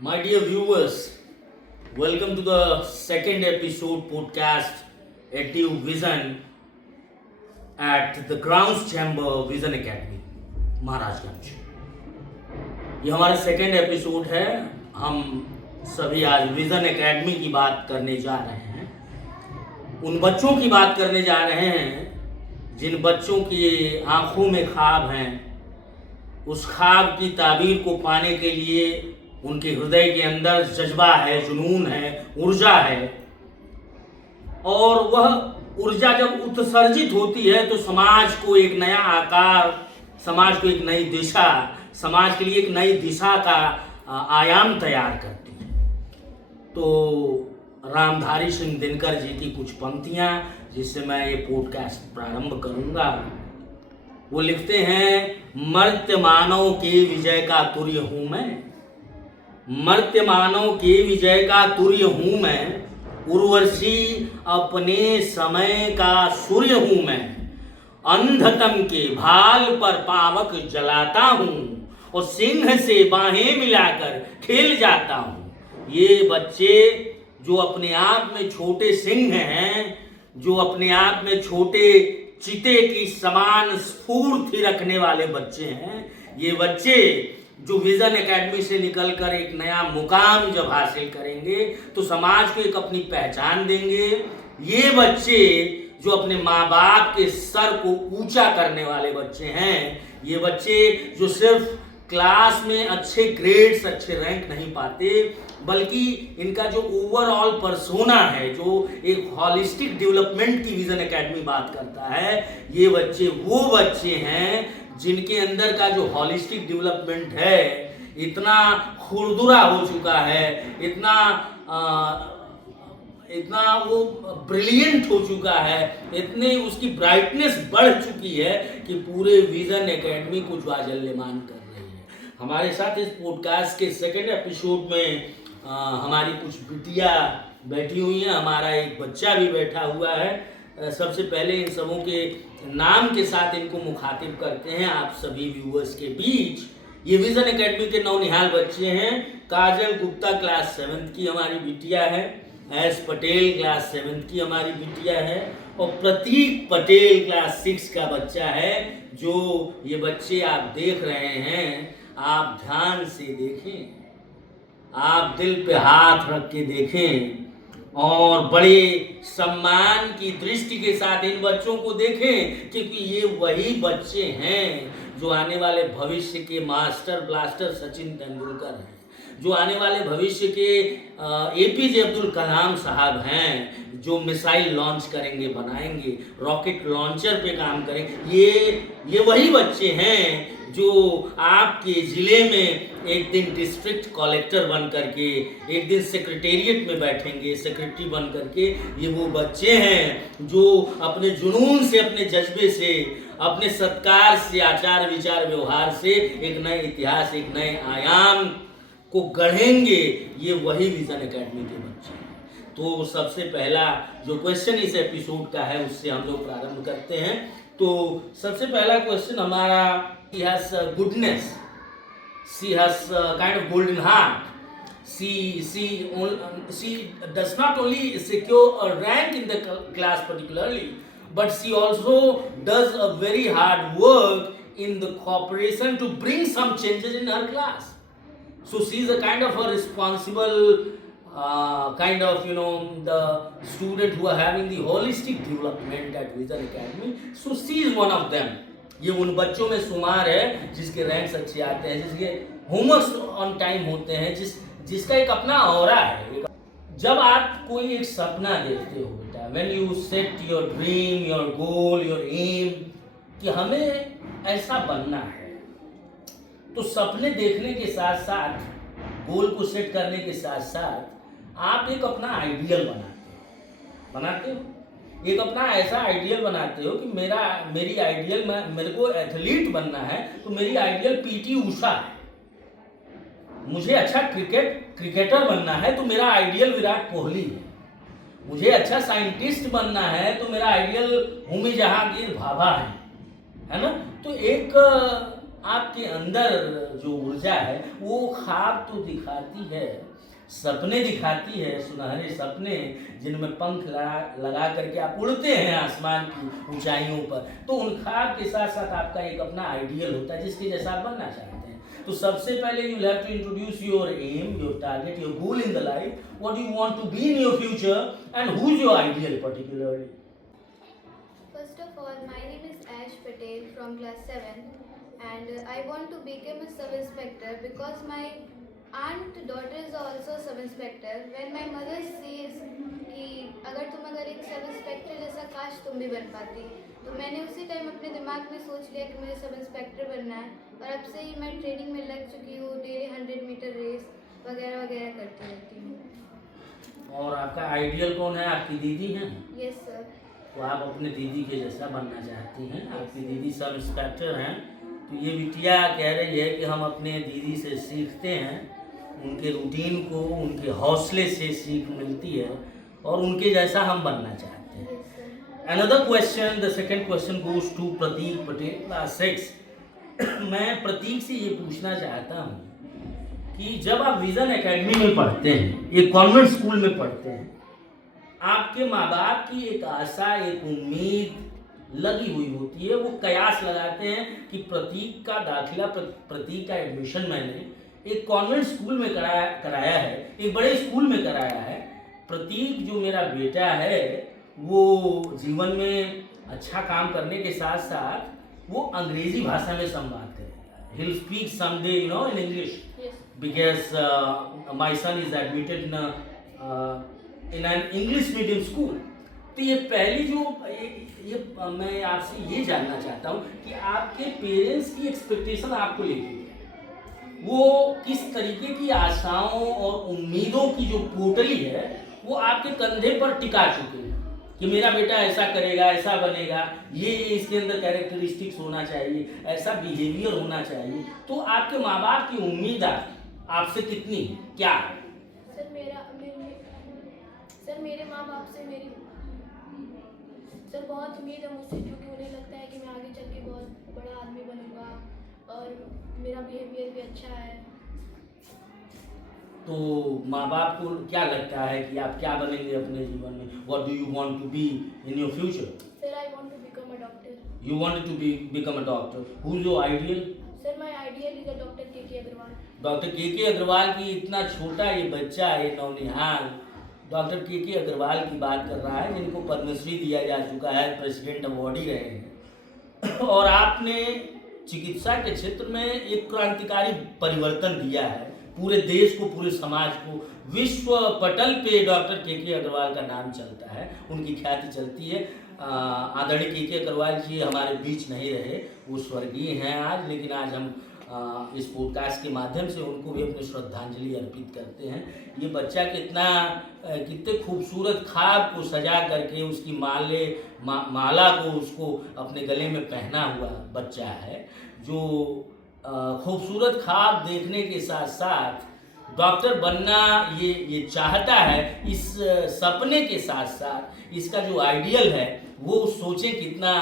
My dear viewers, welcome to the second episode podcast Edu Vision at the Grounds Chamber Vision Academy, Maharajganj. ये हमारा second episode है। हम सभी आज vision academy की बात करने जा रहे हैं। उन बच्चों की बात करने जा रहे हैं जिन बच्चों की आंखों में ख्वाब हैं। उस ख्वाब की ताबीर को पाने के लिए उनके हृदय के अंदर जज्बा है, जुनून है, ऊर्जा है, और वह ऊर्जा जब उत्सर्जित होती है तो समाज को एक नया आकार, समाज को एक नई दिशा, समाज के लिए एक नई दिशा का आयाम तैयार करती है। तो रामधारी सिंह दिनकर जी की कुछ पंक्तियां जिससे मैं ये पॉडकास्ट प्रारंभ करूंगा। वो लिखते हैं, मर्त्य मानव के विजय का तुर्य हूं मैं, मर्त्य मानव के विजय का तुर्य हूं मैं, उर्वशी अपने समय का सूर्य हूं मैं, अंधतम के भाल पर पावक जलाता हूं और सिंह से बाहें मिलाकर खेल जाता हूं। ये बच्चे जो अपने आप में छोटे सिंह हैं, जो अपने आप में छोटे चीते की समान स्फूर्ति रखने वाले बच्चे हैं, ये बच्चे जो विजन एकेडमी से निकलकर एक नया मुकाम जब हासिल करेंगे तो समाज को एक अपनी पहचान देंगे। ये बच्चे जो अपने माँ बाप के सर को ऊंचा करने वाले बच्चे हैं, ये बच्चे जो सिर्फ क्लास में अच्छे ग्रेड्स, अच्छे रैंक नहीं पाते, बल्कि इनका जो ओवरऑल पर्सोना है, जो एक हॉलिस्टिक डेवलपमेंट की विजन एकेडमी बात करता है, ये बच्चे वो बच्चे हैं जिनके अंदर का जो हॉलिस्टिक डेवलपमेंट है इतना खुरदुरा हो चुका है, इतना वो ब्रिलियंट हो चुका है, इतने उसकी ब्राइटनेस बढ़ चुकी है कि पूरे विजन एकेडमी को ज्वाजल्यमान कर रही है। हमारे साथ इस पॉडकास्ट के सेकेंड एपिसोड में हमारी कुछ बिटिया बैठी हुई हैं, हमारा एक बच्चा भी बैठा हुआ है। सबसे पहले इन सबों के नाम के साथ इनको मुखातिब करते हैं आप सभी व्यूअर्स के बीच। ये विजन एकेडमी के नौनिहाल बच्चे हैं। काजल गुप्ता क्लास 7th की हमारी बिटिया है, एस पटेल क्लास 7th की हमारी बिटिया है, और प्रतीक पटेल क्लास 6 का बच्चा है। जो ये बच्चे आप देख रहे हैं, आप ध्यान से देखें, आप दिल पे हाथ रख के देखें और बड़े सम्मान की दृष्टि के साथ इन बच्चों को देखें, क्योंकि ये वही बच्चे हैं जो आने वाले भविष्य के मास्टर ब्लास्टर सचिन तेंदुलकर हैं, जो आने वाले भविष्य के एपीजे अब्दुल कलाम साहब हैं, जो मिसाइल लॉन्च करेंगे, बनाएंगे, रॉकेट लॉन्चर पे काम करेंगे। ये वही बच्चे हैं जो आपके ज़िले में एक दिन डिस्ट्रिक्ट कलेक्टर बन करके, एक दिन सेक्रेटेरिएट में बैठेंगे, सेक्रेटरी बन करके। ये वो बच्चे हैं जो अपने जुनून से, अपने जज्बे से, अपने सत्कार से, आचार विचार व्यवहार से एक नए इतिहास, एक नए आयाम को गढ़ेंगे। ये वही विजन एकेडमी के बच्चे हैं। तो सबसे पहला जो क्वेश्चन इस एपिसोड का है उससे हम लोग प्रारंभ करते हैं। तो सबसे पहला क्वेश्चन हमारा, she has goodness, she has kind of golden heart, she does not only secure a rank in the class particularly, but she also does a very hard work in the cooperation to bring some changes in her class. So she is a kind of a responsible kind of, the student who are having the holistic development at Vision Academy. So she is one of them. ये उन बच्चों में शुमार है जिसके ranks अच्छे आते हैं, जिसके होमवर्क्स ऑन टाइम होते हैं, जिसका एक अपना ऑरा है। जब आप कोई एक सपना देखते हो बेटा, when you set your dream, your goal, your aim, कि हमें ऐसा बनना है, तो सपने देखने के साथ साथ, गोल को सेट करने के साथ साथ आप एक अपना आइडियल बनाते हो, एक अपना ऐसा आइडियल बनाते हो कि मेरी आइडियल, मेरे को एथलीट बनना है तो मेरी आइडियल पीटी उषा है। मुझे अच्छा क्रिकेटर बनना है तो मेरा आइडियल विराट कोहली है। मुझे अच्छा साइंटिस्ट बनना है तो मेरा आइडियल होमी जहांगीर भाभा है ना। तो एक आपके अंदर जो ऊर्जा है वो ख्वाब तो दिखाती है, सपने दिखाती है, सुनहरे सपने जिनमें पंख लगा करके आप उड़ते हैं आसमान की ऊंचाइयों पर। तो उन ख्वाब के साथ साथ आपका एक अपना आइडियल होता है जिसके जैसा आप बनना चाहते हैं। तो सबसे पहले you have to introduce your aim, your target, your goal in the life, what you want to be in your future and who is your ideal particularly. First of all, my name is Ash Patel from class 7 and I want to become a sub-inspector because my aunt daughter is also a sub-inspector. When my mother says कि अगर एक sub-inspector जैसा काश तुम भी बन पाती, तो मैंने उसी टाइम अपने दिमाग में सोच लिया कि मुझे सब-इंस्पेक्टर बनना है और अब से ही मैं ट्रेनिंग में लग चुकी हूँ, डेली 100 मीटर रेस वगैरह वगैरह करती रहती हूँ। और आपका आइडियल कौन है? आपकी दीदी हैं? Yes sir. तो आप अपने दीदी के जैसा बनना चाहती हैं। आपकी दीदी सब इंस्पेक्टर हैं, तो ये बिटिया कह रही है कि हम अपने दीदी से सीखते हैं, उनके रूटीन को, उनके हौसले से सीख मिलती है और उनके जैसा हम बनना चाहते हैं। Another question, the second question goes to Pratik Patel, class 6। मैं प्रतीक से ये पूछना चाहता हूँ कि जब आप विजन एकेडमी में पढ़ते हैं, एक कॉन्वेंट स्कूल में पढ़ते हैं, आपके माँ बाप की एक आशा, एक उम्मीद लगी हुई होती है, वो कयास लगाते हैं कि प्रतीक का दाखिला, प्रतीक का एडमिशन मैंने एक कॉन्वेंट स्कूल में कराया है, एक बड़े स्कूल में कराया है। प्रतीक जो मेरा बेटा है वो जीवन में अच्छा काम करने के साथ साथ वो अंग्रेजी भाषा में संवाद करेगा। He'll speak someday, in English. Yes. Because my son is admitted in an English medium school. तो ये पहली जो ये मैं आपसे ये जानना चाहता हूँ कि आपके पेरेंट्स की एक्सपेक्टेशन आपको लेके वो किस तरीके की आशाओं और उम्मीदों की जो पोटली है वो आपके कंधे पर टिका चुके हैं कि मेरा बेटा ऐसा करेगा, ऐसा बनेगा, ये इसके अंदर कैरेक्टरिस्टिक्स होना चाहिए, ऐसा बिहेवियर होना चाहिए। तो आपके माँ बाप की उम्मीद आपसे कितनी है, क्या है? सर मेरे माँ बाप से मेरी बहुत उम्मीद है मुझसे, क्योंकि उन्हें लगता है कि मैं आगे चल के बहुत बड़ा आदमी बनूंगा और मेरा बिहेवियर भी अच्छा है। तो माँ बाप को क्या लगता है कि आप क्या बनेंगे अपने जीवन में? What do you want to be in your future? Sir I want to become a doctor. You want to become a doctor. Who is your ideal? Sir my ideal is a doctor K Agarwal. Doctor K Agarwal की इतना छोटा ये बच्चा है, नौनिहाल doctor K Agarwal की बात कर रहा है, जिनको पद्मश्री दिया जा चुका है, प्रेसिडेंट अवार्ड ही रहे हैं। और आपने चिकित्सा के क्षेत्र में एक क्रांतिकारी परिवर्तन दिया है, पूरे देश को, पूरे समाज को, विश्व पटल पे डॉक्टर के अग्रवाल का नाम चलता है, उनकी ख्याति चलती है। आदरणीय के अग्रवाल जी हमारे बीच नहीं रहे, वो स्वर्गीय हैं आज, लेकिन आज हम इस पॉडकास्ट के माध्यम से उनको भी अपनी श्रद्धांजलि अर्पित करते हैं। ये बच्चा कितने खूबसूरत ख्वाब को सजा करके उसकी माला को उसको अपने गले में पहना हुआ बच्चा है, जो खूबसूरत ख्वाब देखने के साथ साथ डॉक्टर बनना ये चाहता है। इस सपने के साथ साथ इसका जो आइडियल है वो सोचें कितना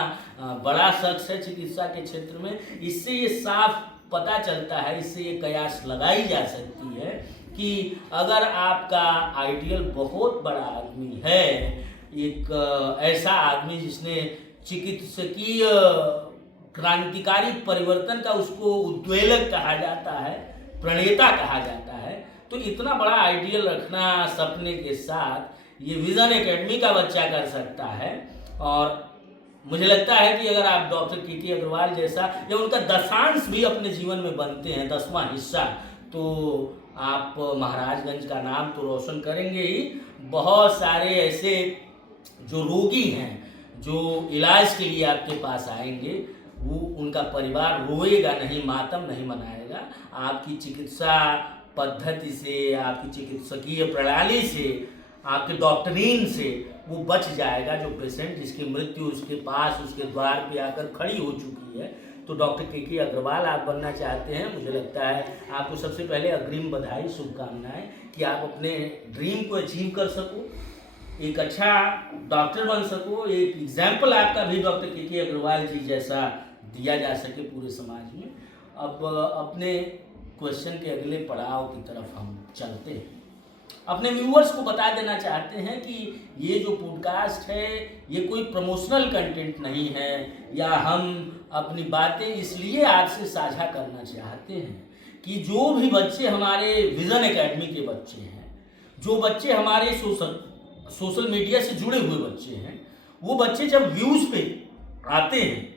बड़ा शख्स है चिकित्सा के क्षेत्र में। इससे ये साफ पता चलता है, इससे ये कयास लगाई जा सकती है कि अगर आपका आइडियल बहुत बड़ा आदमी है, एक ऐसा आदमी जिसने चिकित्सकीय क्रांतिकारी परिवर्तन का उसको उद्वेलक कहा जाता है, प्रणेता कहा जाता है, तो इतना बड़ा आइडियल रखना सपने के साथ ये विजन एकेडमी का बच्चा कर सकता है। और मुझे लगता है कि अगर आप डॉक्टर के अग्रवाल जैसा या उनका दशांश भी अपने जीवन में बनते हैं, 10वां हिस्सा, तो आप महाराजगंज का नाम तो रोशन करेंगे ही। बहुत सारे ऐसे जो रोगी हैं जो इलाज के लिए आपके पास आएंगे, वो उनका परिवार रोएगा नहीं, मातम नहीं मनाएगा। आपकी चिकित्सा पद्धति से, आपकी चिकित्सकीय प्रणाली से, आपके डॉक्टरीन से वो बच जाएगा। जो पेशेंट जिसकी मृत्यु उसके पास, उसके द्वार पे आकर खड़ी हो चुकी है, तो डॉक्टर के अग्रवाल आप बनना चाहते हैं, मुझे लगता है आपको सबसे पहले अग्रिम बधाई, शुभकामनाएं कि आप अपने ड्रीम को अचीव कर सको, एक अच्छा डॉक्टर बन सको, एक एग्जाम्पल आपका भी डॉक्टर के अग्रवाल जी जैसा दिया जा सके पूरे समाज में। अब अपने क्वेश्चन के अगले पड़ाव की तरफ हम चलते हैं। अपने व्यूअर्स को बता देना चाहते हैं कि ये जो पॉडकास्ट है ये कोई प्रमोशनल कंटेंट नहीं है, या हम अपनी बातें इसलिए आपसे साझा करना चाहते हैं कि जो भी बच्चे हमारे विजन एकेडमी के बच्चे हैं, जो बच्चे हमारे सोशल मीडिया से जुड़े हुए बच्चे हैं, वो बच्चे जब व्यूज़ पे आते हैं,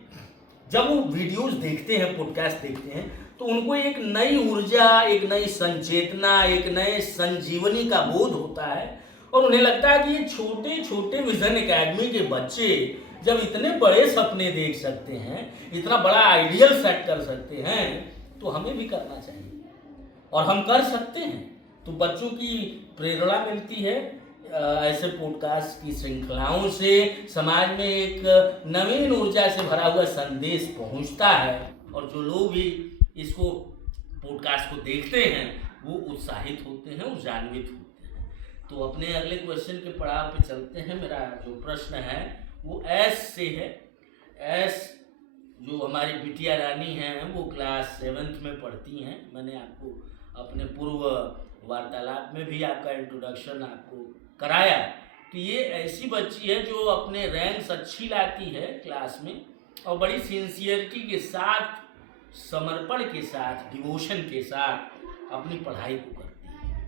जब वो वीडियोस देखते हैं, पॉडकास्ट देखते हैं, तो उनको एक नई ऊर्जा, एक नई संचेतना, एक नए संजीवनी का बोध होता है और उन्हें लगता है कि ये छोटे छोटे विजन एकेडमी के बच्चे जब इतने बड़े सपने देख सकते हैं, इतना बड़ा आइडियल सेट कर सकते हैं, तो हमें भी करना चाहिए और हम कर सकते हैं। तो बच्चों की प्रेरणा मिलती है, ऐसे पॉडकास्ट की श्रृंखलाओं से समाज में एक नवीन ऊर्जा से भरा हुआ संदेश पहुंचता है और जो लोग भी इसको पॉडकास्ट को देखते हैं वो उत्साहित होते हैं, ऊर्जान्वित होते हैं। तो अपने अगले क्वेश्चन के पड़ाव पे चलते हैं। मेरा जो प्रश्न है वो एस से है। एस जो हमारी बिटिया रानी हैं वो क्लास 7th में पढ़ती हैं। मैंने आपको अपने पूर्व वार्तालाप में भी आपका इंट्रोडक्शन आपको कराया। तो ये ऐसी बच्ची है जो अपने रैंक्स अच्छी लाती है क्लास में और बड़ी सिंसियरिटी के साथ, समर्पण के साथ, डिवोशन के साथ अपनी पढ़ाई को करती है।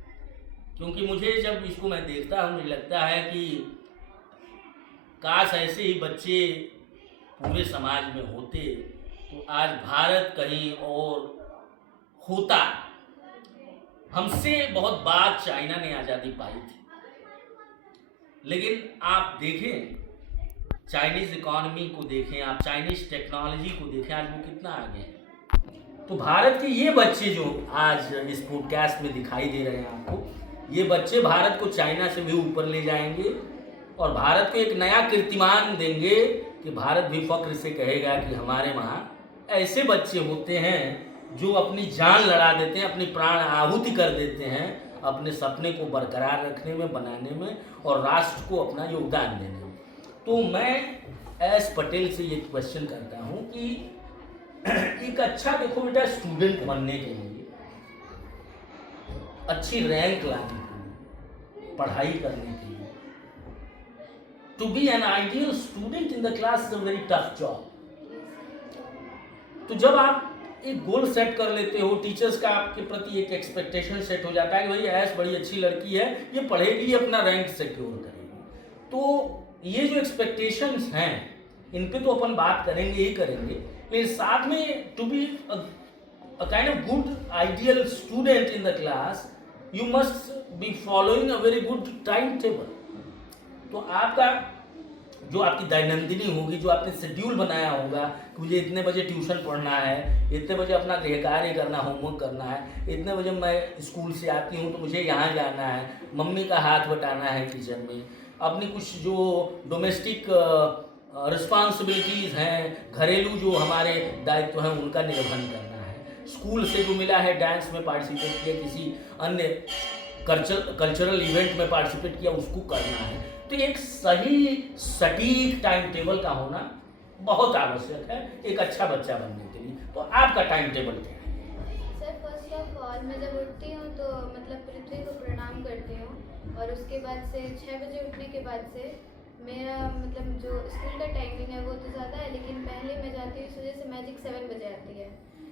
क्योंकि मुझे जब इसको मैं देखता हूँ मुझे लगता है कि काश ऐसे ही बच्चे पूरे समाज में होते तो आज भारत कहीं और होता। हमसे बहुत बाद चाइना ने आज़ादी पाई थी, लेकिन आप देखें चाइनीज़ इकॉनमी को देखें, आप चाइनीज़ टेक्नोलॉजी को देखें, आज वो कितना आगे है। तो भारत के ये बच्चे जो आज इस पॉडकास्ट में दिखाई दे रहे हैं आपको, ये बच्चे भारत को चाइना से भी ऊपर ले जाएंगे और भारत को एक नया कीर्तिमान देंगे कि भारत भी फख्र से कहेगा कि हमारे वहाँ ऐसे बच्चे होते हैं जो अपनी जान लड़ा देते हैं, अपनी प्राण आहुति कर देते हैं अपने सपने को बरकरार रखने में, बनाने में और राष्ट्र को अपना योगदान देने में। तो मैं एस पटेल से ये क्वेश्चन करता हूँ कि एक अच्छा, देखो बेटा, स्टूडेंट बनने के लिए, अच्छी रैंक लाने के लिए, पढ़ाई करने के लिए, to be an ideal student in the class is a very tough job. तो जब आप एक गोल सेट कर लेते हो, टीचर्स का आपके प्रति एक एक्सपेक्टेशन सेट हो जाता है कि भाई ऐश बड़ी अच्छी लड़की है, ये पढ़ेगी, अपना रैंक सिक्योर करेगी, तो ये जो एक्सपेक्टेशंस हैं इन पे तो अपन बात करेंगे ही करेंगे, लेकिन साथ में to be a kind of good ideal student in the class you must be following a very good time table. तो आपका जो आपकी दैनंदिनी होगी, जो आपने शेड्यूल बनाया होगा कि मुझे इतने बजे ट्यूशन पढ़ना है, इतने बजे अपना गृह कार्य करना, होमवर्क करना है, इतने बजे मैं स्कूल से आती हूँ तो मुझे यहाँ जाना है, मम्मी का हाथ बटाना है किचन में, अपनी कुछ जो डोमेस्टिक रिस्पॉन्सिबिलिटीज़ हैं, घरेलू जो हमारे दायित्व हैं उनका निर्वहन करना है, स्कूल से जो मिला है डांस में पार्टिसिपेट किया, किसी अन्य कल्चरल इवेंट में पार्टिसिपेट किया, उसको करना है। तो एक सही सटीक टाइम टेबल का होना बहुत आवश्यक है एक अच्छा बच्चा बनने के लिए। तो आपका टाइम टेबल क्या है? सर, फर्स्ट ऑफ ऑल मैं जब उठती हूँ तो मतलब पृथ्वी को प्रणाम करती हूँ और उसके बाद से 6 बजे उठने के बाद से मेरा मतलब जो स्कूल का टाइमिंग है वो तो ज़्यादा है, लेकिन पहले मैं जाती हूँ इस वजह से मैजिक 7 बजे आती है।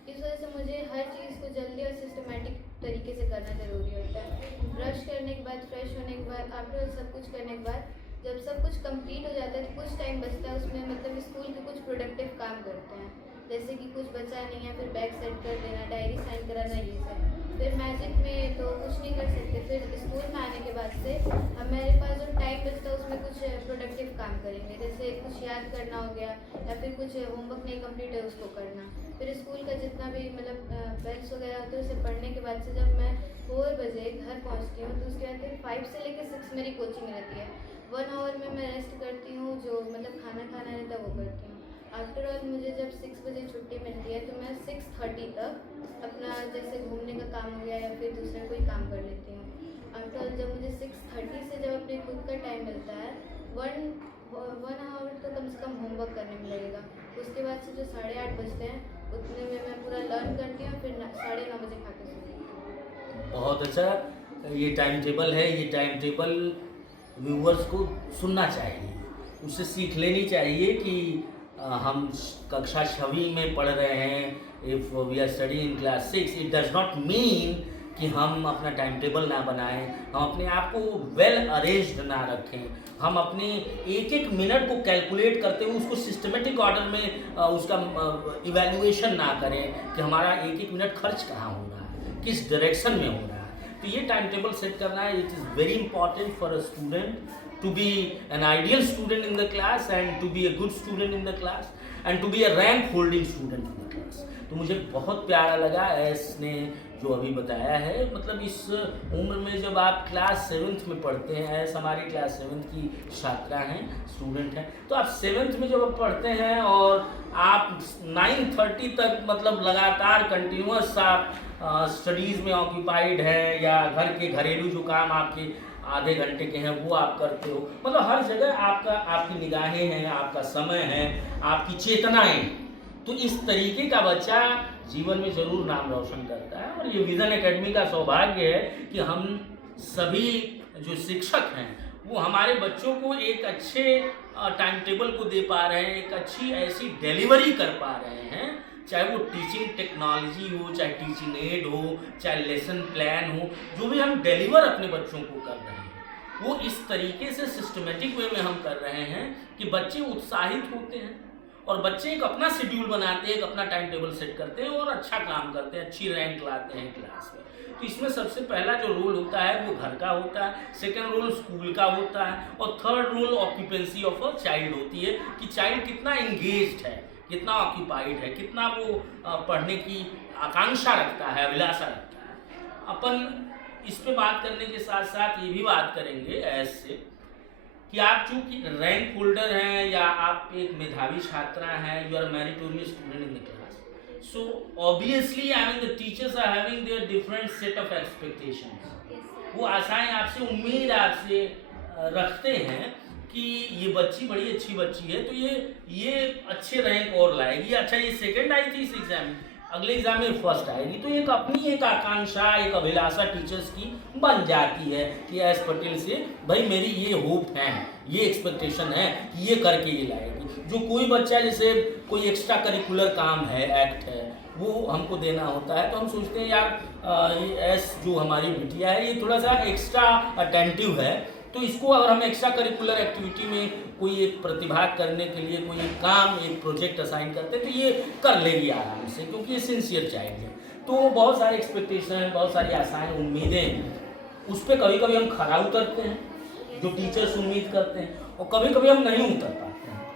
इस वजह से मुझे हर चीज़ को जल्दी और सिस्टमेटिक तरीके से करना ज़रूरी होता है। ब्रश करने के बाद, फ्रेश होने के बाद, आफ्टर सब कुछ करने के बाद जब सब कुछ कंप्लीट हो जाता है तो कुछ टाइम बचता है, उसमें मतलब स्कूल के कुछ प्रोडक्टिव काम करते हैं, जैसे कि कुछ बचा नहीं है, फिर बैग सेट कर देना, डायरी साइन कराना, ये सब। फिर मैजिक में तो कुछ नहीं कर सकते, फिर स्कूल में आने के बाद से हमारे पास जो टाइम बचता है उसमें कुछ प्रोडक्टिव काम करेंगे, जैसे कुछ याद करना हो गया या फिर कुछ होमवर्क नहीं कंप्लीट है उसको करना। फिर स्कूल का जितना भी मतलब बेल्स वगैरह होते हैं उसे पढ़ने के बाद से जब मैं 4 बजे घर पहुँचती हूँ तो उसके बाद फिर 5 से लेकर 6 मेरी कोचिंग रहती है। 1 आवर में मैं रेस्ट करती हूँ, जो मतलब खाना खाना रहता है वो करती हूँ। आफ्टर ऑल मुझे जब 6 बजे छुट्टी मिलती है तो मैं 6:30 तक अपना जैसे घूमने का काम हो गया या फिर दूसरा कोई काम कर लेती हूँ। आफ्टर ऑल जब मुझे 6:30 से जब अपने खुद का टाइम मिलता है, 1 आवर तो कम से कम होमवर्क करने में लगेगा। उसके बाद से जो 8:30 बजते हैं उतने में मैं पूरा लर्न करती हूँ, फिर 9:30 बजे खा के सोती हूँ। बहुत अच्छा ये टाइम टेबल है। ये टाइम टेबल व्यूअर्स को सुनना चाहिए, उससे सीख लेनी चाहिए कि हम कक्षा 6वीं में पढ़ रहे हैं। If we are study in class 6, it does not mean कि हम अपना टाइम टेबल ना बनाएं, हम अपने आप को वेल अरेंज्ड ना रखें, हम अपने एक एक मिनट को कैलकुलेट करते हुए उसको सिस्टमेटिक ऑर्डर में उसका इवैल्यूएशन ना करें कि हमारा एक एक मिनट खर्च कहाँ हो रहा है, किस डायरेक्शन में हो रहा है। तो ये टाइम टेबल सेट करना है, it is very important for a student to be an ideal student in the class and to be a good student in the class and to be a rank holding student in the class। तो मुझे बहुत प्यारा लगा S ने जो अभी बताया है। मतलब इस उम्र में जब आप क्लास 7th में पढ़ते हैं, एस हमारी क्लास 7th की छात्रा हैं, स्टूडेंट हैं, तो आप 7th में जब आप पढ़ते हैं और आप 9:30 तक मतलब लगातार कंटिन्यूस आप स्टडीज़ में ऑक्यूपाइड हैं या घर के घरेलू जो काम आपके आधे घंटे के हैं वो आप करते हो, मतलब हर जगह आपकी निगाहें हैं, आपका समय है, आपकी चेतनाएं। तो इस तरीके का बच्चा जीवन में ज़रूर नाम रोशन करता है। और ये विज़न एकेडमी का सौभाग्य है कि हम सभी जो शिक्षक हैं वो हमारे बच्चों को एक अच्छे टाइम टेबल को दे पा रहे हैं, एक अच्छी ऐसी डिलीवरी कर पा रहे हैं, चाहे वो टीचिंग टेक्नोलॉजी हो, चाहे टीचिंग एड हो, चाहे लेसन प्लान हो, जो भी हम डिलीवर अपने बच्चों को कर रहे हैं वो इस तरीके से सिस्टमेटिक वे में हम कर रहे हैं कि बच्चे उत्साहित होते हैं और बच्चे एक अपना शेड्यूल बनाते हैं, एक अपना टाइम टेबल सेट करते हैं और अच्छा काम करते हैं, अच्छी रैंक लाते हैं क्लास में। तो इसमें सबसे पहला जो रोल होता है वो घर का होता है, सेकंड रोल स्कूल का होता है और third role occupancy of a child होती है कि चाइल्ड कितना इंगेज्ड है, कितना ऑक्यूपाइड है, कितना वो पढ़ने की आकांक्षा रखता है, अभिलाषा रखता है। अपन इस पे बात करने के साथ साथ ये भी बात करेंगे ऐसे कि आप चूँकि रैंक होल्डर हैं या आप एक मेधावी छात्रा हैं, you are meritorious student in the class, so obviously I mean the teachers are having their different set of expectations. वो आशाएं आपसे, उम्मीद आपसे रखते हैं कि ये बच्ची बड़ी अच्छी बच्ची है तो ये अच्छे रैंक और लाएगी, अच्छा ये सेकंड आई थी इस एग्जाम में, अगले एग्जाम में फर्स्ट आएगी। तो एक अपनी एक आकांक्षा, एक अभिलाषा टीचर्स की बन जाती है कि एस पटेल से भाई मेरी ये होप है, ये एक्सपेक्टेशन है कि ये करके ये लाएगी। जो कोई बच्चा जैसे कोई एक्स्ट्रा करिकुलर काम है, एक्ट है, वो हमको देना होता है तो हम सोचते हैं यार ये एस जो हमारी बिटिया है ये थोड़ा सा एक्स्ट्रा अटेंटिव है, तो इसको अगर हम एक्स्ट्रा करिकुलर एक्टिविटी में कोई एक प्रतिभाग करने के लिए कोई एक काम, एक प्रोजेक्ट असाइन करते हैं तो ये कर लेगी आराम से, क्योंकि ये सिंसियर चाइल्ड है। तो बहुत सारे एक्सपेक्टेशन, बहुत सारी आशाएं, उम्मीदें, उस पर कभी कभी हम खरा उतरते हैं जो टीचर्स उम्मीद करते हैं, और कभी कभी हम नहीं उतर पाते हैं।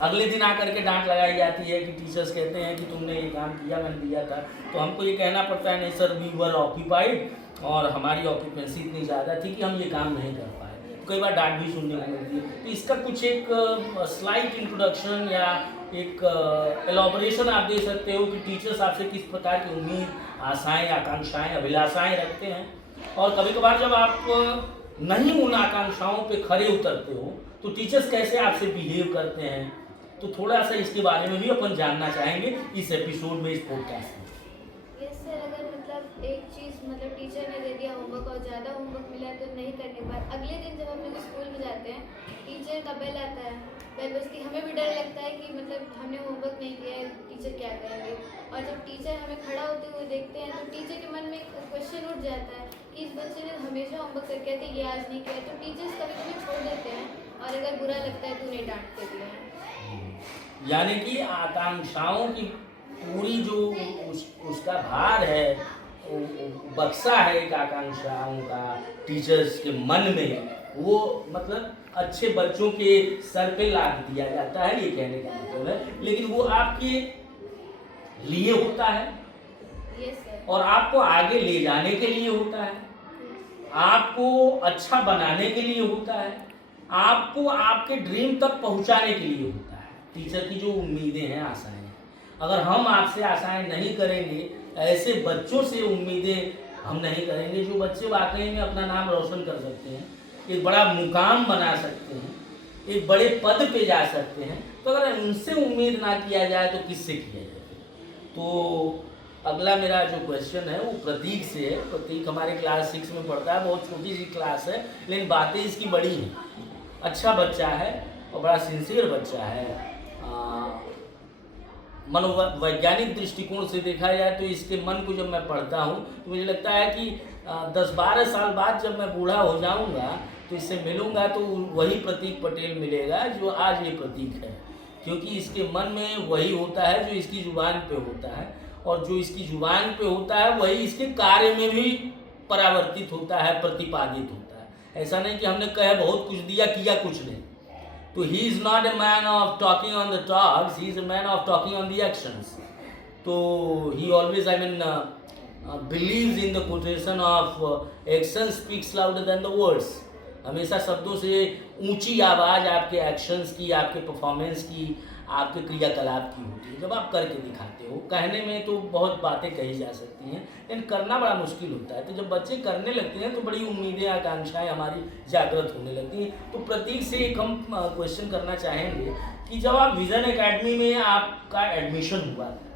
अगले दिन आकर के डांट लगाई जाती है कि टीचर्स कहते हैं कि तुमने ये काम किया, मैंने दिया था, तो हमको ये कहना पड़ता है नहीं सर, वी वर ऑक्यूपाइड और हमारी ऑक्यूपेंसी इतनी ज़्यादा थी कि हम ये काम नहीं कर पाए। कई बार डांट भी सुनने को मिलती है। तो इसका कुछ एक स्लाइट इंट्रोडक्शन या एक एलॉबरेशन आप दे सकते हो कि टीचर्स आपसे किस प्रकार की उम्मीद, आशाएं, आकांक्षाएं, अभिलाषाएं रखते हैं, और कभी कभार जब आप नहीं उन आकांक्षाओं पे खरे उतरते हो तो टीचर्स कैसे आपसे बिहेव करते हैं, तो थोड़ा सा इसके बारे में भी अपन जानना चाहेंगे इस एपिसोड में, इस पॉडकास्ट में। यस सर, अगर मतलब एक चीज़ मतलब टीचर ने दे दिया होमवर्क और ज़्यादा होमवर्क मिला है तो नहीं करने के बाद अगले दिन जब हम लोग स्कूल में जाते हैं, टीचर का बेल आता है, बेल बजती, हमें भी डर लगता है कि मतलब हमने होमवर्क नहीं किया है, टीचर क्या करेंगे। और जब टीचर हमें खड़ा होते हुए देखते हैं तो टीचर के मन में एक क्वेश्चन उठ जाता है कि इस बच्चे ने हमेशा होमवर्क करके आते, ये आज नहीं किया, तो टीचर्स कभी कभी छोड़ देते हैं और अगर बुरा लगता है तो उन्हें डांटते भी हैं। यानी कि आकांक्षाओं की पूरी जो उसका भार है, बक्सा है एक आकांक्षाओं का टीचर्स के मन में, वो मतलब अच्छे बच्चों के सर पे लाद दिया जाता है, ये कहने का मतलब है। लेकिन वो आपके लिए होता है और आपको आगे ले जाने के लिए होता है, आपको अच्छा बनाने के लिए होता है, आपको आपके ड्रीम तक पहुंचाने के लिए होता है। टीचर की जो उम्मीदें हैं, आशाएं, अगर हम आपसे आशाएं नहीं करेंगे, ऐसे बच्चों से उम्मीदें हम नहीं करेंगे जो बच्चे वाकई में अपना नाम रोशन कर सकते हैं, एक बड़ा मुकाम बना सकते हैं, एक बड़े पद पे जा सकते हैं, तो अगर उनसे उम्मीद ना किया जाए तो किससे किया जाए। तो अगला मेरा जो क्वेश्चन है वो प्रतीक से है। प्रतीक हमारे क्लास 6 में पढ़ता है, बहुत छोटी सी क्लास है लेकिन बातें इसकी बड़ी हैं। अच्छा बच्चा है और बड़ा सिंसियर बच्चा है। मनोवैज्ञानिक दृष्टिकोण से देखा जाए तो इसके मन को जब मैं पढ़ता हूँ तो मुझे लगता है कि 10-12 साल बाद जब मैं बूढ़ा हो जाऊँगा तो इससे मिलूँगा तो वही प्रतीक पटेल मिलेगा जो आज ये प्रतीक है, क्योंकि इसके मन में वही होता है जो इसकी जुबान पे होता है, और जो इसकी जुबान पे होता है वही इसके कार्य में भी परावर्तित होता है, प्रतिपादित होता है। ऐसा नहीं कि हमने कहे बहुत कुछ दिया, किया कुछ नहीं। तो he is not a man of talking on the talks, he is a man of talking on the actions. तो he always believes in the quotation of action speaks louder than the words। हमेशा शब्दों से ऊंची आवाज़ आपके actions की, आपके performance की, आपके क्रियाकलाप की होती है जब आप करके दिखाते हो। कहने में तो बहुत बातें कही जा सकती हैं लेकिन करना बड़ा मुश्किल होता है। तो जब बच्चे करने लगते हैं तो बड़ी उम्मीदें, आकांक्षाएं हमारी जागृत होने लगती हैं। तो प्रतीक से एक हम क्वेश्चन करना चाहेंगे कि जब आप विजन एकेडमी में आपका एडमिशन हुआ था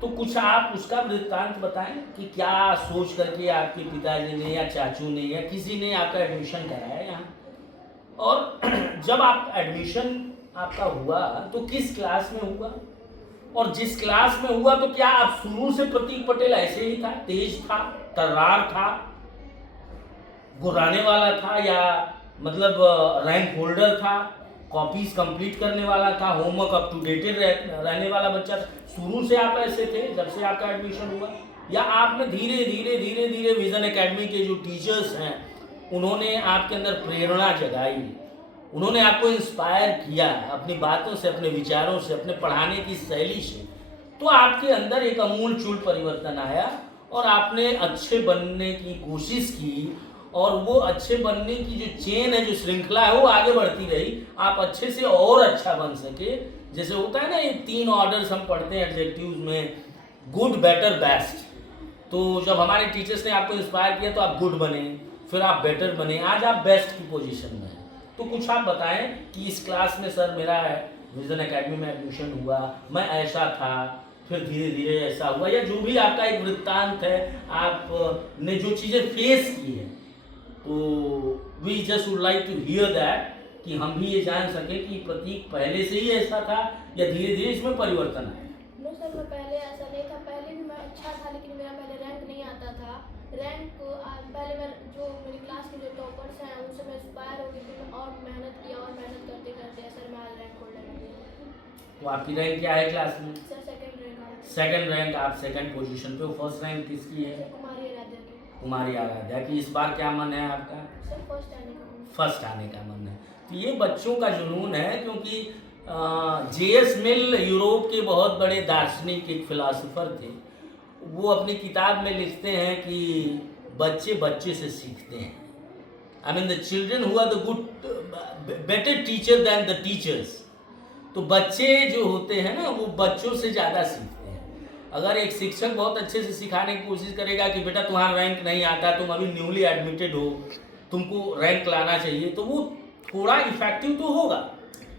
तो कुछ आप उसका वृत्तांत बताएं कि क्या सोच करके आपके पिताजी ने या चाचू ने या किसी ने आपका एडमिशन कराया यहाँ, और जब आप एडमिशन आपका हुआ तो किस क्लास में हुआ, और जिस क्लास में हुआ तो क्या आप शुरू से प्रतीक पटेल ऐसे ही था, तेज था, तर्रार था, गुर्राने वाला था, या मतलब रैंक होल्डर था, कॉपीज कंप्लीट करने वाला था, होमवर्क अप टू डेटेड रहने वाला बच्चा था? शुरू से आप ऐसे थे जब से आपका एडमिशन हुआ, या आपने धीरे धीरे विजन एकेडमी के जो टीचर्स हैं उन्होंने आपके अंदर प्रेरणा जगाई, उन्होंने आपको इंस्पायर किया अपनी बातों से, अपने विचारों से, अपने पढ़ाने की शैली से, तो आपके अंदर एक अमूलचूल परिवर्तन आया और आपने अच्छे बनने की कोशिश की, और वो अच्छे बनने की जो चेन है, जो श्रृंखला है, वो आगे बढ़ती रही। आप अच्छे से और अच्छा बन सके। जैसे होता है ना, ये 3 ऑर्डर्स हम पढ़ते हैं एडजेक्टिव्स में, गुड, बेटर, बेस्ट। तो जब हमारे टीचर्स ने आपको इंस्पायर किया तो आप गुड बने, फिर आप बेटर बने, आज आप बेस्ट की पोजीशन में हैं। तो कुछ आप बताएं कि इस क्लास में सर मेरा विजन एकेडमी में एडमिशन हुआ, मैं ऐसा था, फिर धीरे धीरे ऐसा हुआ, या जो भी आपका एक वृत्तांत है, आपने जो चीज़ें फेस की है। तो we just would like to hear that, कि हम भी ये जान सके कि प्रतीक पहले से ही ऐसा था या धीरे धीरे इसमें परिवर्तन आया। नो सर, मैं पहले ऐसा नहीं था। पहले भी मैं अच्छा था लेकिन मेरा पहले रैंक नहीं आता था। रैंक पहले मैं जो मेरी क्लास के जो टॉपर्स हैं उनसे मैं इंस्पायर हो गई, फिर मैं और मेहनत किया, और मेहनत करते करते सर मैं आज रैंक होल्डर हो गया। तो आपकी रैंक क्या है क्लास में? Sir second rank. Second rank, आप सेकंड पोजीशन पे हो। फर्स्ट रैंक किसकी है? कुमारी आराध्या की। कुमारी आराध्या की। इस बार क्या मन है आपका? सर फर्स्ट आने का। फर्स्ट आने का मन है। तो ये बच्चों का जुनून है, क्योंकि J.S. मिल यूरोप के बहुत बड़े दार्शनिक, एक फिलासफर थे। वो अपनी किताब में लिखते हैं कि बच्चे बच्चे से सीखते हैं। I mean the children who are the good better teacher than the teachers. तो बच्चे जो होते हैं ना, वो बच्चों से ज़्यादा सीखते हैं। अगर एक शिक्षक बहुत अच्छे से सिखाने की कोशिश करेगा कि बेटा तुम्हारा रैंक नहीं आता, तुम अभी न्यूली एडमिटेड हो, तुमको रैंक लाना चाहिए, तो वो थोड़ा इफेक्टिव तो होगा।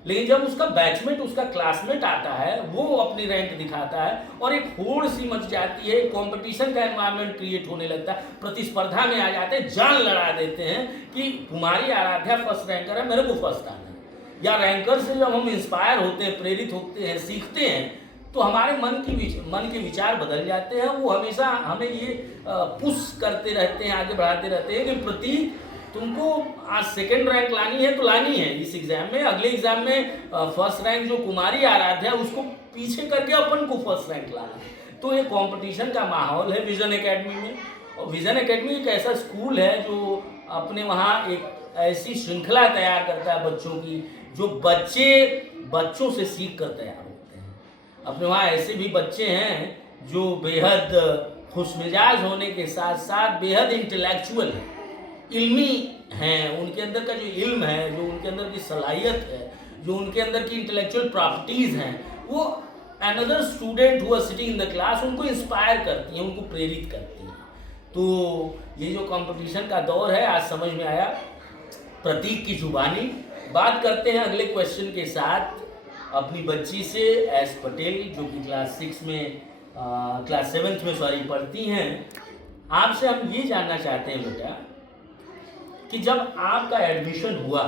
लेकिन जब उसका बैचमेट, उसका क्लासमेट आता है, वो अपनी रैंक दिखाता है और एक होड़ सी मच जाती है, कंपटीशन का एनवायरनमेंट क्रिएट होने लगता है, प्रतिस्पर्धा में आ जाते हैं, जान लड़ा देते हैं कि कुमारी आराध्या फर्स्ट रैंकर है, मेरे को फर्स्ट आना है। या रैंकर से जब हम इंस्पायर होते हैं, प्रेरित होते हैं, सीखते हैं, तो हमारे मन के विचार बदल जाते हैं। वो हमेशा हमें ये पुश करते रहते हैं, आगे बढ़ाते रहते हैं कि प्रतीक तुमको आज सेकंड रैंक लानी है तो लानी है इस एग्जाम में। अगले एग्जाम में फर्स्ट रैंक जो कुमारी आराध्या है उसको पीछे करके अपन को फर्स्ट रैंक लाना है। तो ये कंपटीशन का माहौल है विजन एकेडमी में। और विजन एकेडमी एक ऐसा स्कूल है जो अपने वहाँ एक ऐसी श्रृंखला तैयार करता है बच्चों की, जो बच्चों से सीख कर तैयार होते हैं। अपने वहाँ ऐसे भी बच्चे हैं जो बेहद खुशमिजाज होने के साथ साथ बेहद इंटेलेक्चुअल हैं, इल्मी हैं। उनके अंदर का जो इल्म है, जो उनके अंदर की सलाहियत है, जो उनके अंदर की इंटेलेक्चुअल प्रॉपर्टीज़ हैं, वो another student who are sitting in the class उनको इंस्पायर करती हैं, उनको प्रेरित करती हैं। तो ये जो कंपटीशन का दौर है, आज समझ में आया प्रतीक की जुबानी। बात करते हैं अगले क्वेश्चन के साथ अपनी बच्ची से एस पटेल जो कि क्लास 7th में पढ़ती हैं, आपसे हम ये जानना चाहते हैं बेटा कि जब आपका एडमिशन हुआ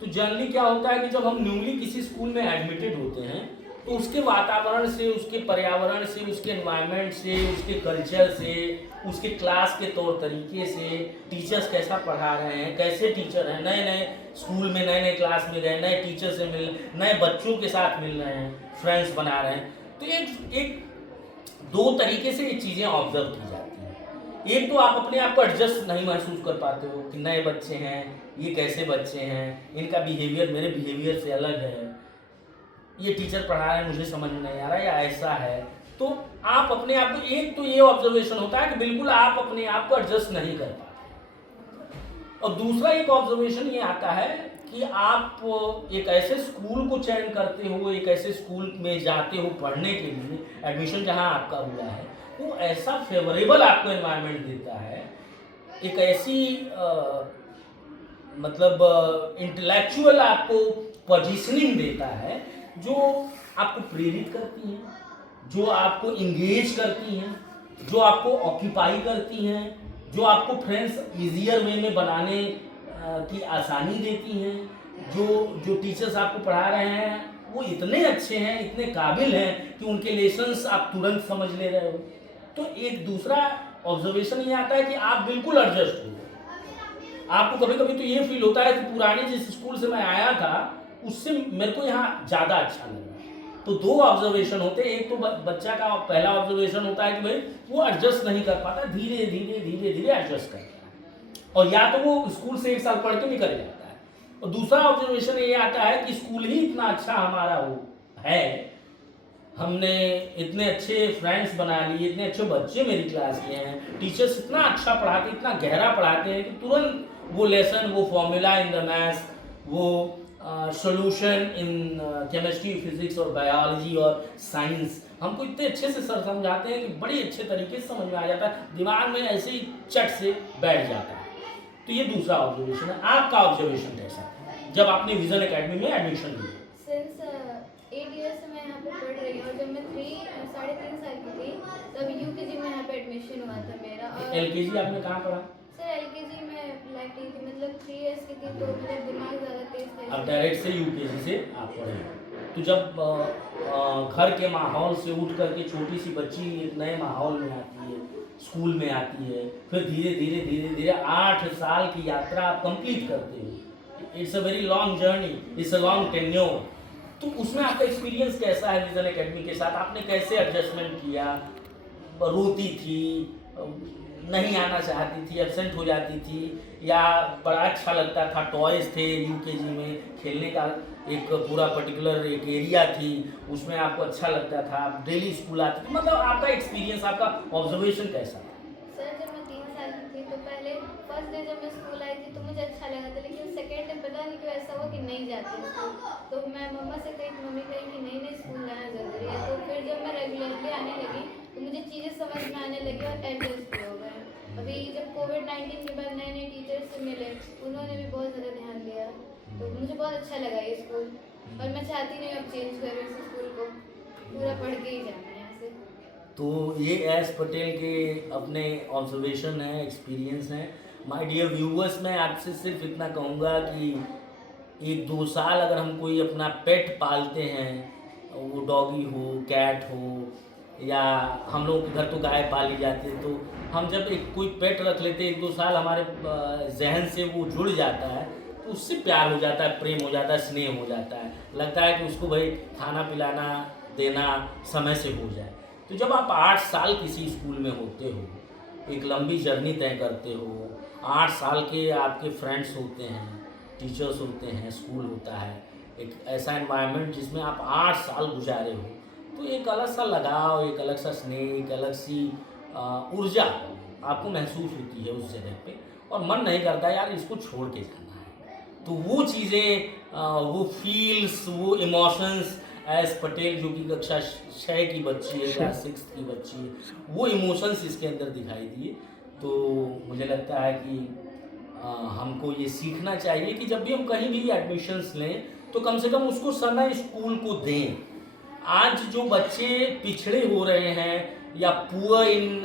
तो जनरली क्या होता है कि जब हम न्यूली किसी स्कूल में एडमिटेड होते हैं तो उसके वातावरण से, उसके पर्यावरण से, उसके एनवायरनमेंट से, उसके कल्चर से, उसके क्लास के तौर तरीके से, टीचर्स कैसा पढ़ा रहे हैं, कैसे टीचर हैं, नए नए स्कूल में नए नए क्लास में गए, नए टीचर से मिल, नए बच्चों के साथ मिल रहे हैं, फ्रेंड्स बना रहे हैं, तो एक दो तरीके से ये चीज़ें ऑब्जर्व की जाती हैं। एक तो आप अपने आप को एडजस्ट नहीं महसूस कर पाते हो कि नए बच्चे हैं, ये कैसे बच्चे हैं, इनका बिहेवियर मेरे बिहेवियर से अलग है, ये टीचर पढ़ा रहा है मुझे समझ में नहीं आ रहा, या ऐसा है। तो आप अपने आप को, एक तो ये ऑब्जर्वेशन होता है कि बिल्कुल आप अपने आप को एडजस्ट नहीं कर पाते, और दूसरा एक ऑब्जर्वेशन ये आता है कि आप एक ऐसे स्कूल को चयन करते हो, एक ऐसे स्कूल में जाते हो पढ़ने के लिए, एडमिशन जहाँ आपका हुआ है वो ऐसा फेवरेबल आपको एनवायरनमेंट देता है, एक ऐसी मतलब इंटेलेक्चुअल आपको पोजीशनिंग देता है जो आपको प्रेरित करती हैं, जो आपको इंगेज करती हैं, जो आपको ऑक्यूपाई करती हैं, जो आपको फ्रेंड्स ईजियर वे में बनाने की आसानी देती हैं, जो टीचर्स आपको पढ़ा रहे हैं वो इतने अच्छे हैं, इतने काबिल हैं कि उनके लेसन्स आप तुरंत समझ ले रहे हो। तो एक दूसरा ऑब्जर्वेशन ये आता है कि आप बिल्कुल एडजस्ट हो। आपको कभी कभी तो ये फील होता है कि पुराने जिस स्कूल से मैं आया था उससे मेरे को यहाँ ज़्यादा अच्छा लगा। तो दो ऑब्जर्वेशन होते हैं, एक तो बच्चा का पहला ऑब्जर्वेशन होता है कि भाई वो एडजस्ट नहीं कर पाता, धीरे धीरे धीरे धीरे एडजस्ट करता है, और या तो वो स्कूल से 1 साल पढ़ के निकल जाता है, और दूसरा ऑब्जर्वेशन ये आता है कि स्कूल ही इतना अच्छा हमारा वो है, हमने इतने अच्छे फ्रेंड्स बना लिए, इतने अच्छे बच्चे मेरी क्लास के हैं, टीचर्स इतना अच्छा पढ़ाते, इतना गहरा पढ़ाते हैं कि तुरंत वो लेसन, वो फॉर्मूला इन द मैथ्स, वो सॉल्यूशन इन केमिस्ट्री, फिजिक्स और बायोलॉजी और साइंस हमको इतने अच्छे से सर समझाते हैं कि बड़ी अच्छे तरीके से समझ में आ जाता है, दिमाग में ऐसे ही चट से बैठ जाता है। तो ये दूसरा ऑब्जर्वेशन है। आपका ऑब्जर्वेशन कैसा है जब आपने विजन एकेडमी में एडमिशन लिया? सिंस 8 ईयर्स से मैं यहाँ पे पढ़ रही हूँ, और जब मैं 3.5 साल की थी तब यूकेजी में यहाँ पे एडमिशन हुआ था मेरा। और एलकेजी आपने कहाँ पढ़ा? सर एलकेजी में लाइक थी, मतलब 3 ईयर्स की थी, तो मेरा दिमाग ज़्यादा तेज था। अब डायरेक्ट से यूकेजी से आप पढ़े, तो जब घर के माहौल से उठ करके छोटी सी बच्ची एक नए माहौल में आती है, स्कूल में आती है, फिर धीरे धीरे धीरे धीरे 8 साल की यात्रा आप कंप्लीट करते हो। It's a very long journey, it's a long tenure. तो उसमें आपका एक्सपीरियंस कैसा है विजन एकेडमी के साथ? आपने कैसे एडजस्टमेंट किया? रोती थी, नहीं आना चाहती थी, एब्सेंट हो जाती थी, या बड़ा अच्छा लगता था? टॉयज थे यूकेजी में, खेलने का एक पूरा पर्टिकुलर एक एरिया थी, उसमें आपको अच्छा लगता था, आप डेली स्कूल आते थे, मतलब आपका एक्सपीरियंस, आपका ऑब्जर्वेशन कैसा था? सर जब मैं 3 साल की थी तो पहले फर्स्ट डे जब मैं स्कूल आई थी तो मुझे अच्छा लगा था, लेकिन सेकेंड डे पता नहीं क्यों ऐसा हुआ कि नहीं जाती स्कूल। तो मैं मम्मा से कही, मम्मी कही कि नहीं स्कूल जाना ज़रूरी है। तो फिर जब मैं रेगुलरली आने लगी तो मुझे चीज़ें समझ में आने लगी और एडजस्ट भी हो गए। अभी जब कोविड-19 के बाद नए नए टीचर्स से मिले, उन्होंने भी बहुत ज़्यादा ध्यान दिया, तो मुझे बहुत अच्छा लगा ये स्कूल, और मैं चाहती नहीं अब चेंज करूँ इस स्कूल को, पूरा पढ़ के ही जाना है यहाँ से। तो ये एस पटेल के अपने ऑब्जर्वेशन है, एक्सपीरियंस हैं। माय डियर व्यूअर्स, मैं आपसे सिर्फ इतना कहूँगा कि 1-2 साल अगर हम कोई अपना पेट पालते हैं, वो डॉगी हो, कैट हो, या हम लोगों के घर तो गाय पाली जाती है, तो हम जब एक कोई पेट रख लेते हैं, 1-2 साल हमारे जहन से वो जुड़ जाता है, तो उससे प्यार हो जाता है, प्रेम हो जाता है, स्नेह हो जाता है, लगता है कि उसको भाई खाना पिलाना देना समय से हो जाए। तो जब आप 8 साल किसी स्कूल में होते हो, एक लंबी जर्नी तय करते हो, 8 साल के आपके फ्रेंड्स होते हैं, टीचर्स होते हैं, स्कूल होता है, एक ऐसा एनवायरनमेंट जिसमें आप 8 साल गुजारे हो, तो एक अलग सा लगाव, एक अलग सा स्नेह, एक अलग सी ऊर्जा आपको महसूस होती है उस जगह पे, और मन नहीं करता यार इसको छोड़ के जाना है। तो वो चीज़ें, वो फील्स, वो इमोशंस, एस पटेल जो कि कक्षा 6 की बच्ची है, क्लास 6 की बच्ची है, वो इमोशंस इसके अंदर दिखाई दिए। तो मुझे लगता है कि हमको ये सीखना चाहिए कि जब भी हम कहीं भी एडमिशन्स लें तो कम से कम उसको समय स्कूल को दें। आज जो बच्चे पिछड़े हो रहे हैं या poor in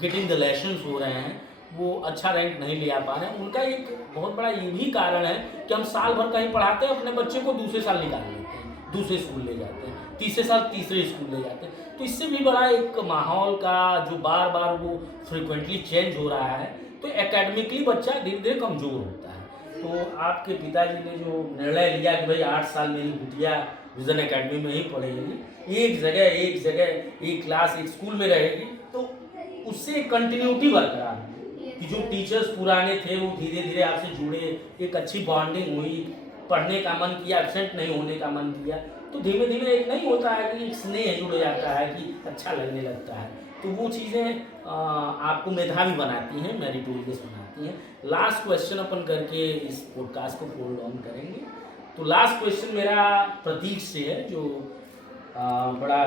getting the lessons हो रहे हैं, वो अच्छा रैंक नहीं ले आ पा रहे हैं, उनका एक बहुत बड़ा ये भी कारण है कि हम साल भर कहीं पढ़ाते हैं, अपने बच्चे को दूसरे साल निकाल लेते हैं, दूसरे स्कूल ले जाते हैं, तीसरे साल तीसरे स्कूल ले जाते हैं। तो इससे भी बड़ा एक माहौल का जो बार बार वो फ्रिक्वेंटली चेंज हो रहा है, तो एकेडमिकली बच्चा धीरे धीरे कमज़ोर होता है। तो आपके पिताजी ने जो निर्णय लिया कि भाई 8 साल मेरी बिटिया विजन एकेडमी में ही पढ़ेगी, एक जगह एक क्लास एक स्कूल में रहेगी, तो उससे कंटिन्यूटी बरकरार हुई कि जो टीचर्स पुराने थे वो धीरे धीरे आपसे जुड़े, एक अच्छी बॉन्डिंग हुई, पढ़ने का मन किया, एब्सेंट नहीं होने का मन किया, तो धीरे धीरे एक नहीं होता है कि एक स्नेह जुड़ जाता है कि अच्छा लगने लगता है। तो वो चीज़ें आपको मेधावी बनाती हैं, मेरिटोरियस बनाती हैं। लास्ट क्वेश्चन अपन करके इस पॉडकास्ट को होल्ड ऑन करेंगे। तो लास्ट क्वेश्चन मेरा प्रतीक से है, जो बड़ा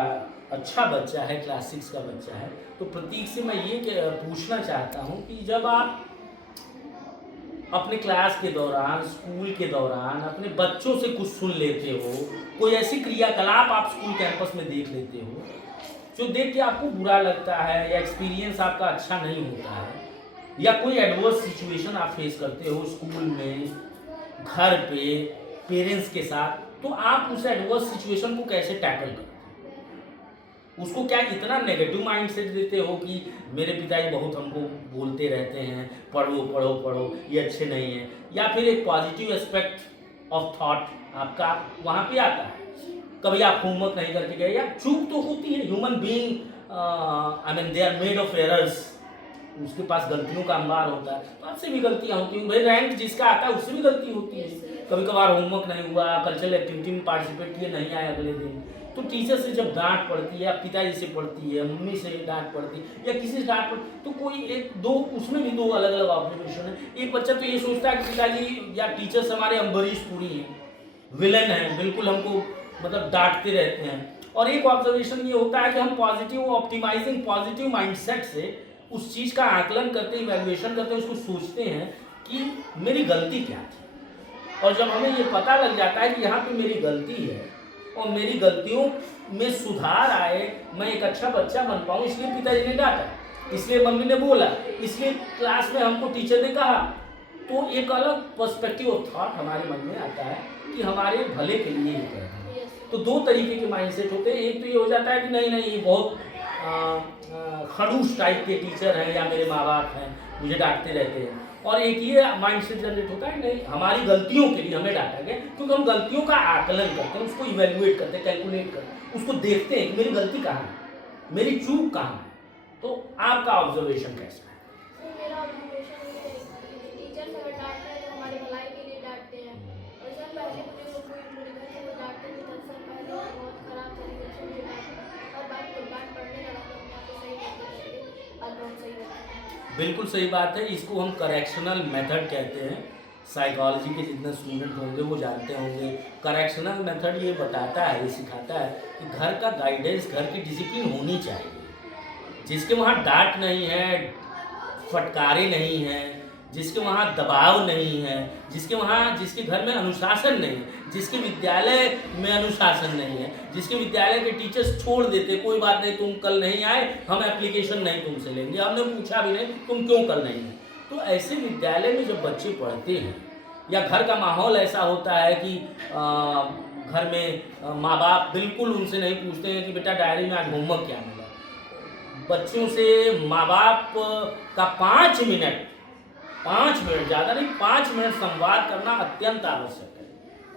अच्छा बच्चा है, क्लास 6 का बच्चा है। तो प्रतीक से मैं ये पूछना चाहता हूँ कि जब आप अपने क्लास के दौरान, स्कूल के दौरान अपने बच्चों से कुछ सुन लेते हो, कोई ऐसी क्रियाकलाप आप स्कूल कैंपस में देख लेते हो जो देख के आपको बुरा लगता है या एक्सपीरियंस आपका अच्छा नहीं होता है, या कोई एडवर्स सिचुएशन आप फेस करते हो स्कूल में, घर पे, पेरेंट्स के साथ, तो आप उस एडवर्स सिचुएशन को कैसे टैकल करते हो? उसको क्या इतना नेगेटिव माइंडसेट देते हो कि मेरे पिताजी बहुत हमको बोलते रहते हैं पढ़ो पढ़ो पढ़ो, ये अच्छे नहीं है, या फिर एक पॉजिटिव एस्पेक्ट ऑफ थॉट आपका वहाँ पे आता है? कभी आप होमवर्क नहीं करके गए, या चूक तो होती है, human being I mean they are made of errors, उसके पास गलतियों का अंबार होता है, तो आपसे भी गलतियाँ होती हैं भाई, रैंक जिसका आता है उससे भी गलती होती है। कभी कभार होमवर्क नहीं हुआ, कल्चरल एक्टिविटी में पार्टिसिपेट किए नहीं आए अगले दिन, तो टीचर से जब डांट पड़ती है, या पिताजी से पड़ती है, मम्मी से डांट पड़ती है, या किसी से डांट पड़ती, तो कोई एक दो, उसमें भी दो अलग अलग ऑब्जर्वेशन है। एक बच्चा तो ये सोचता है कि पिताजी या टीचर्स हमारे अम्बरीश पुरी हैं, विलन हैं, बिल्कुल हमको मतलब डांटते रहते हैं। और एक ऑब्जर्वेशन ये होता है कि हम पॉजिटिव ऑप्टिमाइजिंग पॉजिटिव माइंडसेट से उस चीज़ का आकलन करते हैं, इवैल्यूएशन करते हैं, उसको सोचते हैं कि मेरी गलती क्या थी। और जब हमें ये पता लग जाता है कि यहाँ पे मेरी गलती है और मेरी गलतियों में सुधार आए, मैं एक अच्छा बच्चा बन पाऊँ, इसलिए पिताजी ने डांटा, इसलिए मम्मी ने बोला, इसलिए क्लास में हमको टीचर ने कहा, तो एक अलग पर्सपेक्टिव ऑफ थॉट हमारे मन में आता है कि हमारे भले के लिए ही कहते हैं। तो दो तरीके के माइंडसेट होते हैं। एक तो ये हो जाता है कि नहीं नहीं, ये बहुत खड़ूस टाइप के टीचर हैं या मेरे माँ बाप हैं, मुझे डांटते रहते हैं। और एक ये माइंडसेट जनरेट होता है नहीं, हमारी गलतियों के लिए हमें डांटा गया, क्योंकि हम गलतियों का आकलन करते हैं, उसको इवेल्युएट करते हैं, कैलकुलेट करते हैं, उसको देखते हैं कि मेरी गलती कहाँ है, मेरी चूक कहाँ है। तो आपका ऑब्जर्वेशन कैसा है? मेरा ऑब्जर्वेशन ये है कि टीचर्स अगर डांटते हैं तो हमारी भलाई के लिए डांटते हैं। और सर पहले मुझे कोई मेरे घर से वो डांटते थे, तब सर पहले बहुत ख़राब तरीके से मुझे डांटते, और बात को डांट पढ़ने लगा तो हम आपको सही करते रहते, आज बहुत सही रहता है। बिल्कुल सही बात है, इसको हम करेक्शनल मेथड कहते हैं। साइकोलॉजी के जितने स्टूडेंट होंगे वो जानते होंगे। करेक्शनल मेथड ये बताता है, ये सिखाता है कि घर का गाइडेंस, घर की डिसिप्लिन होनी चाहिए। जिसके वहाँ डांट नहीं है, फटकारे नहीं हैं, जिसके वहाँ दबाव नहीं है, जिसके घर में अनुशासन नहीं है, जिसके विद्यालय में अनुशासन नहीं है, जिसके विद्यालय के टीचर्स छोड़ देते, कोई बात नहीं तुम कल नहीं आए, हम एप्लीकेशन नहीं तुमसे लेंगे, हमने पूछा भी नहीं तुम क्यों कल नहीं आए। तो ऐसे विद्यालय में जब बच्चे पढ़ते हैं, या घर का माहौल ऐसा होता है कि घर में माँ बाप बिल्कुल उनसे नहीं पूछते हैं कि बेटा डायरी में आज होमवर्क क्या मिला। बच्चों से माँ बाप का 5 मिनट, ज़्यादा नहीं, 5 मिनट संवाद करना अत्यंत आवश्यक है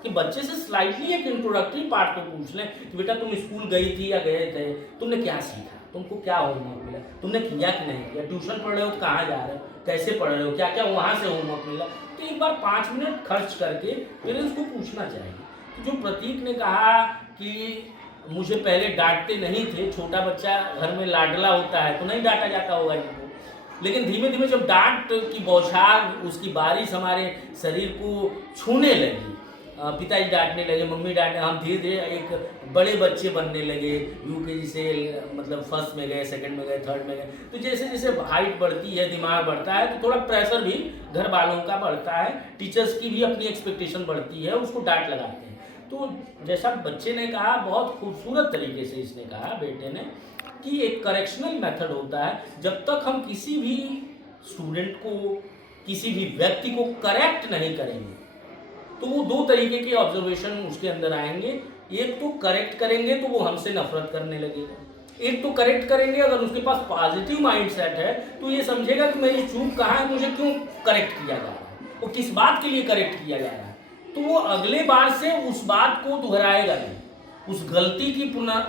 कि बच्चे से स्लाइटली एक इंट्रोडक्टरी पार्ट को पूछ लें कि बेटा तुम स्कूल गई थी या गए थे, तुमने क्या सीखा, तुमको क्या होमवर्क मिला, तुमने किया कि नहीं किया, ट्यूशन पढ़ रहे हो तो कहाँ जा रहे हो, कैसे पढ़ रहे हो, क्या क्या वहाँ से होमवर्क मिला। तो एक बार 5 मिनट खर्च करके पेरेंट्स को पूछना चाहिए। तो जो प्रतीक ने कहा कि मुझे पहले डांटते नहीं थे, छोटा बच्चा घर में लाडला होता है तो नहीं डांटा जाता होगा इनको, लेकिन धीमे धीमे जब डांट की बौछार, उसकी बारिश हमारे शरीर को छूने लगी, पिताजी डांटने लगे, मम्मी डांटने, हम धीरे धीरे एक बड़े बच्चे बनने लगे, यूकेजी से मतलब फर्स्ट में गए, सेकंड में गए, थर्ड में गए, तो जैसे जैसे हाइट बढ़ती है, दिमाग बढ़ता है, तो थोड़ा प्रेशर भी घर वालों का बढ़ता है, टीचर्स की भी अपनी एक्सपेक्टेशन बढ़ती है, उसको डांट लगाते हैं। तो जैसा बच्चे ने कहा, बहुत खूबसूरत तरीके से इसने कहा बेटे ने, कि एक करेक्शनल मेथड होता है। जब तक हम किसी भी स्टूडेंट को, किसी भी व्यक्ति को करेक्ट नहीं करेंगे, तो वो दो तरीके के ऑब्जर्वेशन उसके अंदर आएंगे। एक तो करेक्ट करेंगे तो वो हमसे नफरत करने लगेगा, एक तो करेक्ट करेंगे अगर उसके पास पॉजिटिव माइंडसेट है तो ये समझेगा कि मेरी चूक कहाँ है, मुझे क्यों करेक्ट किया जा रहा है, वो किस बात के लिए करेक्ट किया जा रहा है, तो वो अगले बार से उस बात को दोहराएगा नहीं, उस गलती की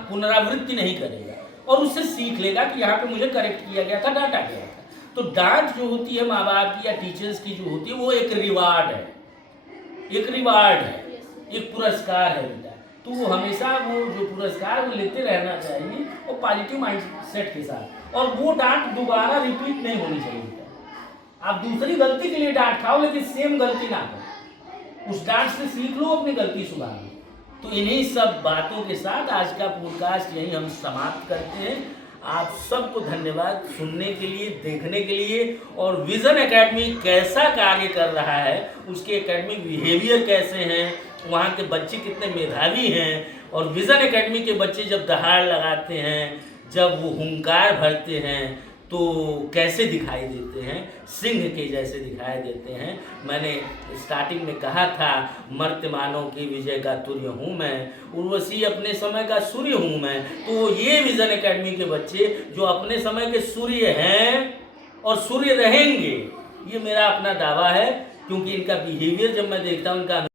पुनरावृत्ति नहीं करेगा और उससे सीख लेगा कि यहाँ पे मुझे करेक्ट किया गया था, डांटा गया था। तो डांट जो होती है माँ बाप की या टीचर्स की जो होती है, वो एक रिवार्ड है, एक रिवार्ड है, एक पुरस्कार है बेटा। तो वो हमेशा वो जो पुरस्कार वो लेते रहना चाहिए और पॉजिटिव माइंडसेट के साथ, और वो डांट दोबारा रिपीट नहीं होनी चाहिए बेटा। आप दूसरी गलती के लिए डांट खाओ लेकिन सेम गलती ना करो, उस डांट से सीख लो, अपनी गलती सुधार लो। तो इन्हीं सब बातों के साथ आज का पॉडकास्ट यहीं हम समाप्त करते हैं। आप सबको धन्यवाद सुनने के लिए, देखने के लिए, और विजन एकेडमी कैसा कार्य कर रहा है, उसके एकेडमिक बिहेवियर कैसे हैं, वहाँ के बच्चे कितने मेधावी हैं, और विजन एकेडमी के बच्चे जब दहाड़ लगाते हैं, जब वो हुंकार भरते हैं, तो कैसे दिखाई देते हैं, सिंह के जैसे दिखाई देते हैं। मैंने स्टार्टिंग में कहा था, मर्त्यमानों की विजय का तुर्य हूँ मैं, उर्वशी अपने समय का सूर्य हूँ मैं। तो ये विजन एकेडमी के बच्चे जो अपने समय के सूर्य हैं और सूर्य रहेंगे, ये मेरा अपना दावा है, क्योंकि इनका बिहेवियर जब मैं देखता हूँ, इनका